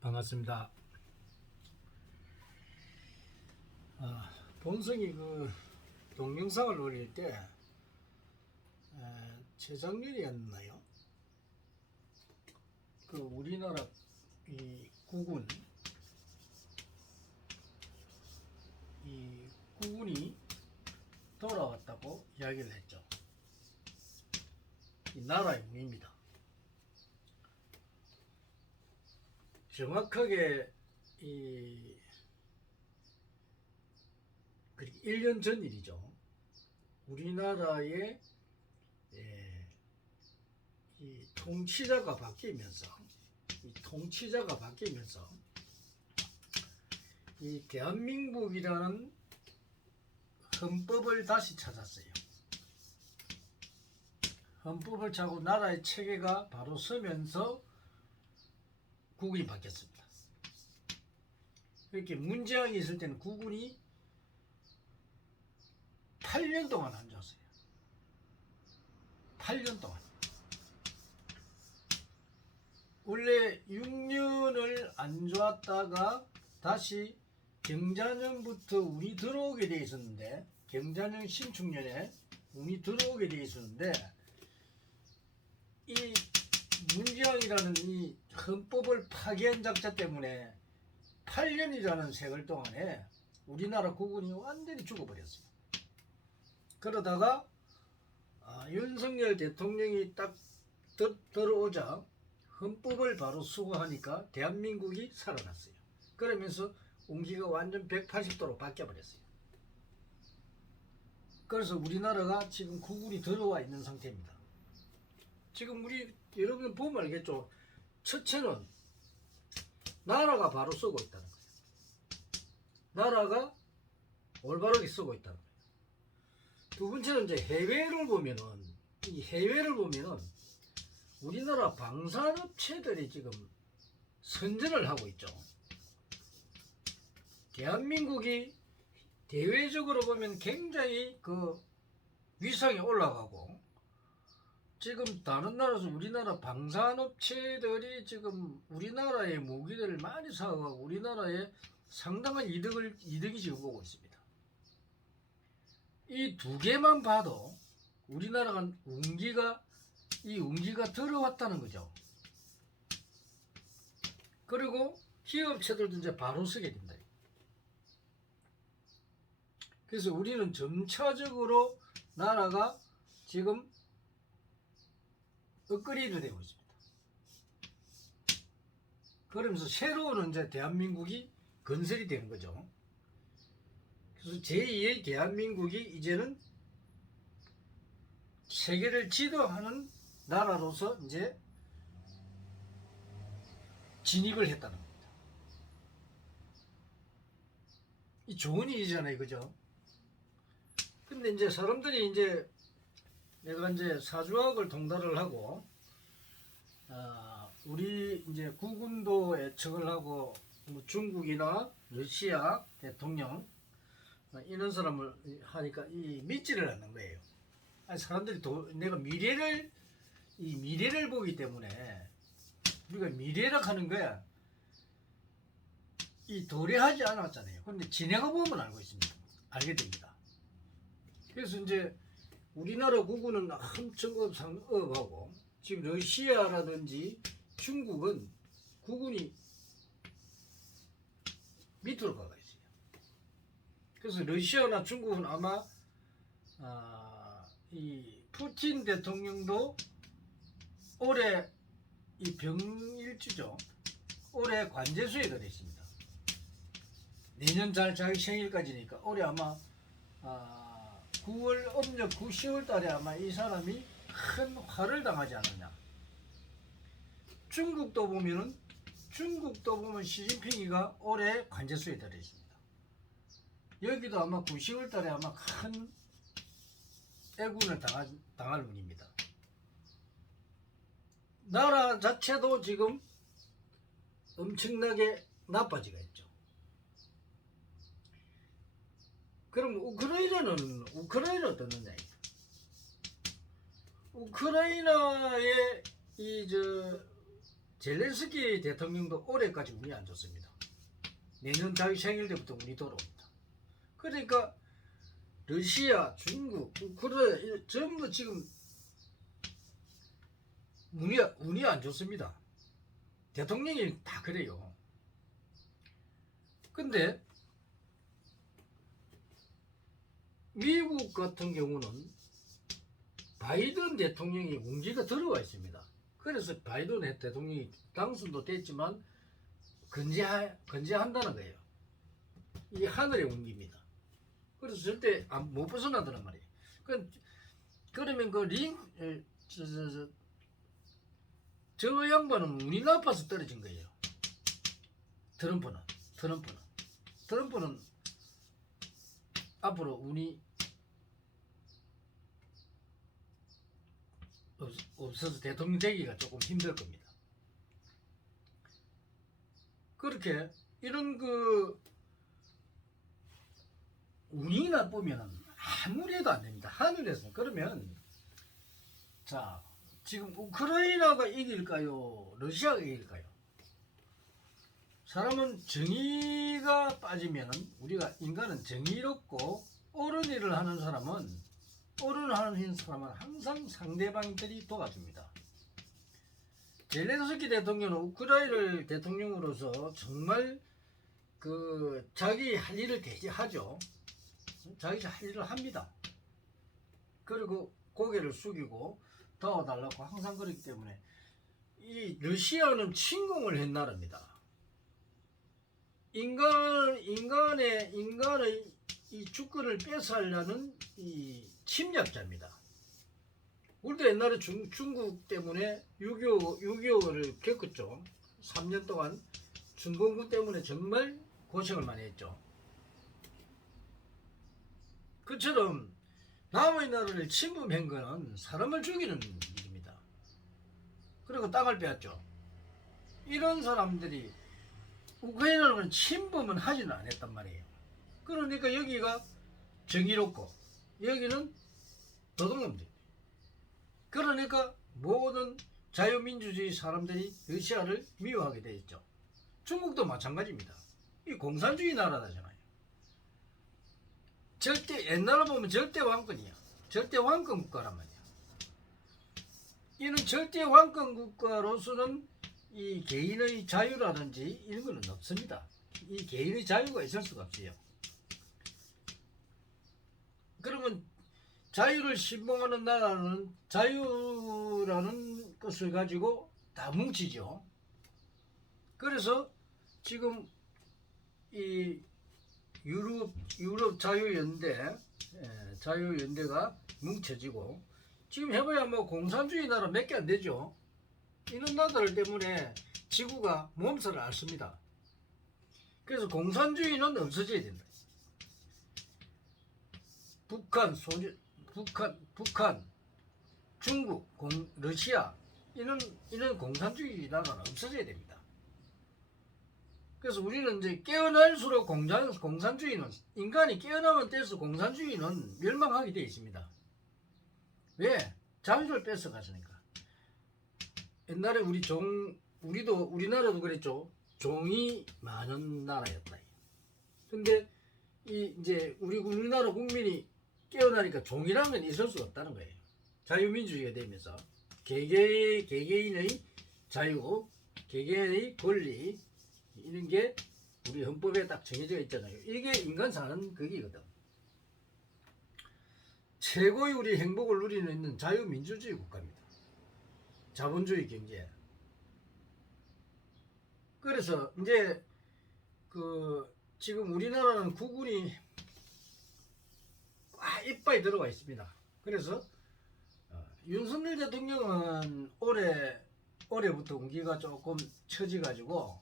반갑습니다. 본성이 동영상을 올릴 때 재작년이었나요? 우리나라 국군이 돌아왔다고 이야기를 했죠. 이 나라의 의미입니다. 정확하게 1년 전 일이죠. 우리나라의 이 통치자가 바뀌면서 이 대한민국이라는 헌법을 다시 찾았어요. 헌법을 찾고 나라의 체계가 바로 서면서 국군이 바뀌었습니다. 이렇게 문재왕이 있을 때는 국군이 8년 동안 안 좋았어요. 8년 동안. 원래 6년을 안 좋았다가 다시 경자년부터 운이 들어오게 돼 있었는데, 경자년 신축년에 운이 들어오게 돼 있었는데, 이 문재왕이라는 이 헌법을 파괴한 작자 때문에 8년이라는 세월 동안에 우리나라 국군이 완전히 죽어버렸어요. 그러다가 윤석열 대통령이 딱 들어오자 헌법을 바로 수호하니까 대한민국이 살아났어요. 그러면서 운기가 완전 180도로 바뀌어버렸어요. 그래서 우리나라가 지금 국군이 들어와 있는 상태입니다. 지금 여러분 보면 알겠죠? 첫째는 나라가 바로 쓰고 있다는 거예요. 나라가 올바르게 쓰고 있다는 거예요. 두 번째는 이제 해외를 보면은 우리나라 방산업체들이 지금 선전을 하고 있죠. 대한민국이 대외적으로 보면 굉장히 위상이 올라가고, 지금 다른 나라에서 우리나라 방산업체들이 지금 우리나라의 무기들을 많이 사가고 우리나라에 상당한 이득이 지금 오고 있습니다. 이 두 개만 봐도 우리나라가 운기가 들어왔다는 거죠. 그리고 기업체들도 이제 바로 쓰게 된다. 그래서 우리는 점차적으로 나라가 지금 업그레이드 되고 있습니다. 그러면서 새로운 이제 대한민국이 건설이 되는 거죠. 그래서 제2의 대한민국이 이제는 세계를 지도하는 나라로서 이제 진입을 했다는 겁니다. 이 좋은 일이잖아요, 그죠? 근데 이제 사람들이 내가 사주학을 통달을 하고, 우리 이제 국군도 예측을 하고, 중국이나 러시아 대통령, 이런 사람을 하니까 믿지를 않는 거예요. 사람들이 내가 미래를 보기 때문에 우리가 미래라 하는 거야. 도래하지 않았잖아요. 그런데 지나가 보면 알게 됩니다. 그래서 이제 우리나라 국군은 엄청 업하고, 지금 러시아라든지 중국은 국군이 밑으로 가가 있어요. 그래서 러시아나 중국은 아마 이 푸틴 대통령도 올해 이 병일주죠. 올해 관제수에 들어있습니다. 내년 자기 생일까지니까 올해 아마 9월 음력 9, 10월 달에 아마 이 사람이 큰 화를 당하지 않느냐. 중국도 보면 시진핑이가 올해 관제수에 들어있습니다. 여기도 아마 9, 10월 달에 아마 큰 애군을 당할 운입니다. 나라 자체도 지금 엄청나게 나빠지가 있죠. 그럼 우크라이나는 어떻느냐? 우크라이나의 젤렌스키 대통령도 올해까지 운이 안 좋습니다. 내년 자기 생일 때부터 운이 돌아옵니다. 그러니까 러시아, 중국, 우크라이나 전부 지금 운이 안 좋습니다. 대통령이 다 그래요. 근데 미국 같은 경우는 바이든 대통령이 운기가 들어와 있습니다. 그래서 바이든 대통령이 당선도 됐지만 건재한다는 거예요. 이게 하늘의 운기입니다. 그래서 절대 못 벗어나더란 말이에요. 그러면 저 양반은 운이 나빠서 떨어진 거예요. 트럼프는 앞으로 운이 없어서 대통령 되기가 조금 힘들 겁니다. 그렇게 이런 운이 나쁘면 아무리 해도 안 됩니다. 하늘에서. 그러면 자, 지금 우크라이나가 이길까요? 러시아가 이길까요? 사람은 정의가 빠지면 우리가 인간은 정의롭고 옳은 일을 하는 사람은 항상 상대방들이 도와줍니다. 젤렌스키 대통령은 우크라이나 대통령으로서 정말 자기 할 일을 대지하죠. 자기 할 일을 합니다. 그리고 고개를 숙이고 도와달라고 항상 그렇기 때문에 이 러시아는 침공을 한 나라입니다. 인간의 이 주권을 뺏어하려는 이 침략자입니다. 우리도 옛날에 중국 때문에 6.25를 겪었죠. 3년 동안 중공군 때문에 정말 고생을 많이 했죠. 그처럼 남의 나라를 침범한 것은 사람을 죽이는 일입니다. 그리고 땅을 빼앗죠. 이런 사람들이 우크라이나는 침범은 하지는 않았단 말이에요. 그러니까 여기가 정의롭고 여기는 도둑놈들. 그러니까 모든 자유민주주의 사람들이 러시아를 미워하게 되어 있죠. 중국도 마찬가지입니다. 이 공산주의 나라잖아요. 옛날로 보면 절대 왕권이야. 절대 왕권 국가란 말이야. 이는 절대 왕권 국가로서는 이 개인의 자유라든지 이런 거는 없습니다. 이 개인의 자유가 있을 수가 없어요. 그러면 자유를 신봉하는 나라는 자유라는 것을 가지고 다 뭉치죠. 그래서 지금 이 유럽 자유연대가 뭉쳐지고 지금 해봐야 뭐 공산주의 나라 몇 개 안 되죠. 이런 나라들 때문에 지구가 몸살을 앓습니다. 그래서 공산주의는 없어져야 된다. 북한, 중국, 러시아 이런 공산주의 나라는 없어져야 됩니다. 그래서 우리는 이제 깨어날수록 공산주의는 인간이 깨어나면 돼서 공산주의는 멸망하게 되어 있습니다. 왜? 자유를 뺏어가시니까. 옛날에 우리나라도 그랬죠. 종이 많은 나라였다. 근데 이제 우리나라 국민이 깨어나니까 종이라는 건 있을 수가 없다는 거예요. 자유민주주의가 되면서 개개인의 자유, 개개인의 권리 이런 게 우리 헌법에 딱 정해져 있잖아요. 이게 인간 사는 거기거든. 최고의 우리 행복을 누리는 있는 자유민주주의 국가입니다. 자본주의 경제. 그래서 이제 지금 우리나라는 국군이 이빨이 들어가 있습니다. 그래서 윤석열 대통령은 올해부터 운기가 조금 처지가지고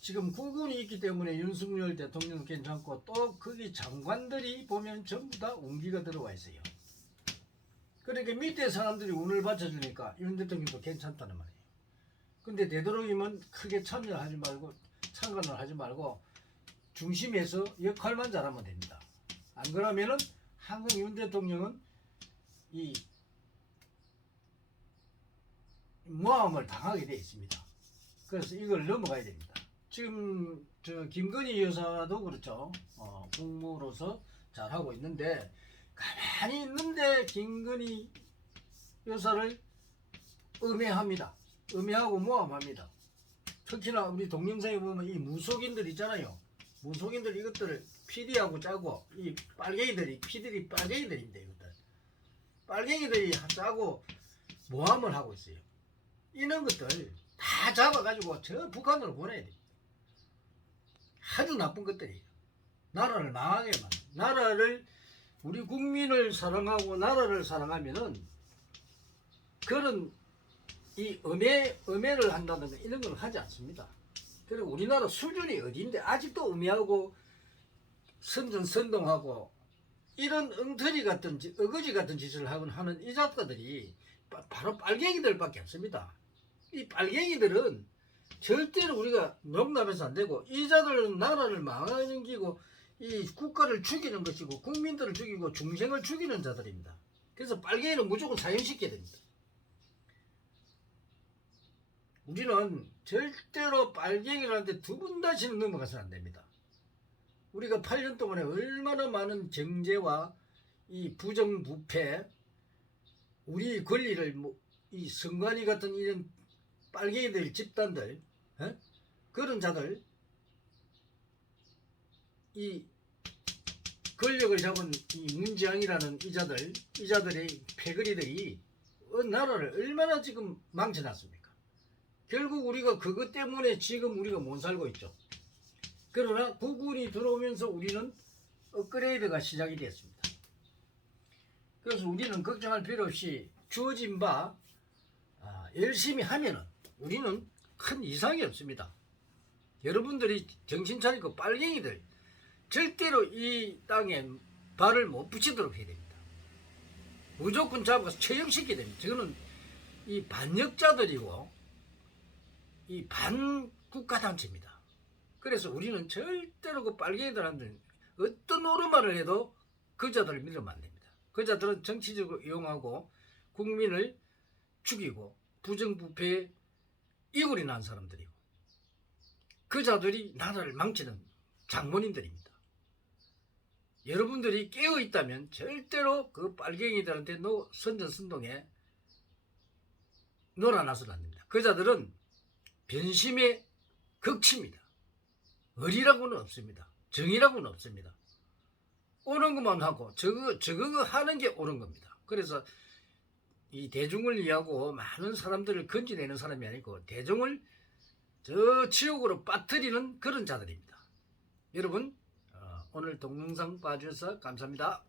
지금 국군이 있기 때문에 윤석열 대통령은 괜찮고 또 거기 장관들이 보면 전부 다 운기가 들어와 있어요. 그러니까 밑에 사람들이 운을 받쳐주니까 윤 대통령도 괜찮다는 말이에요. 근데 되도록이면 크게 참관을 하지 말고 중심에서 역할만 잘하면 됩니다. 안 그러면은 항상 윤 대통령은 이 모함을 당하게 되어 있습니다. 그래서 이걸 넘어가야 됩니다. 지금 저 김건희 여사도 그렇죠. 국무로서 잘하고 있는데 가만히 있는데 김건희 여사를 음해합니다. 음해하고 모함합니다. 특히나 우리 동영상에 보면 이 무속인들 있잖아요. 무속인들 이것들을 PD하고 짜고 이 빨갱이들이 PD들이 빨갱이들입니다. 이것들 빨갱이들이 짜고 모함을 하고 있어요. 이런 것들 다 잡아가지고 저 북한으로 보내야 됩니다. 아주 나쁜 것들이에요. 나라를 망하게 만든 나라를 우리 국민을 사랑하고 나라를 사랑하면은 그런 이 음해를 한다든가 이런 걸 하지 않습니다. 그리고 우리나라 수준이 어디인데 아직도 음해하고 선전선동하고 이런 엉터리 같은 어거지 같은 짓을 하는 이 작가들이 바로 빨갱이들밖에 없습니다. 이 빨갱이들은 절대로 우리가 용납해서 안 되고 이 자들은 나라를 망하기고 이 국가를 죽이는 것이고 국민들을 죽이고 중생을 죽이는 자들입니다. 그래서 빨갱이는 무조건 사형시켜야 됩니다. 우리는 절대로 빨갱이라는데 두 번 다시는 넘어가서는 안 됩니다. 우리가 8년 동안에 얼마나 많은 정제와 이 부정부패, 우리 권리를 이 선관위 같은 이런 빨갱이들 집단들, 그런 자들, 이 권력을 잡은 이 문지양이라는 이 자들의 패거리들이 나라를 얼마나 지금 망쳐놨습니까? 결국 우리가 그것 때문에 지금 우리가 못 살고 있죠. 그러나 국군이 들어오면서 우리는 업그레이드가 시작이 됐습니다. 그래서 우리는 걱정할 필요 없이 주어진 바 열심히 하면은 우리는 큰 이상이 없습니다. 여러분들이 정신 차리고 빨갱이들 절대로 이 땅에 발을 못 붙이도록 해야 됩니다. 무조건 잡아서 처형시켜야 됩니다. 저거는 이 반역자들이고 이 반국가단체입니다. 그래서 우리는 절대로 그 빨갱이들한테 어떤 옳은 말을 해도 그 자들을 믿으면 안 됩니다. 그 자들은 정치적으로 이용하고 국민을 죽이고 부정부패에 이골이 난 사람들이고 그 자들이 나라를 망치는 장본인들입니다. 여러분들이 깨어있다면 절대로 그 빨갱이들한테 선전선동에 놀아나서는 안 됩니다. 그 자들은 변심의 극치입니다. 의리라고는 없습니다. 정의라고는 없습니다. 옳은 것만 하고 저거 하는 게 옳은 겁니다. 그래서 이 대중을 위하고 많은 사람들을 건져내는 사람이 아니고 대중을 저 지옥으로 빠뜨리는 그런 자들입니다. 여러분 오늘 동영상 봐주셔서 감사합니다.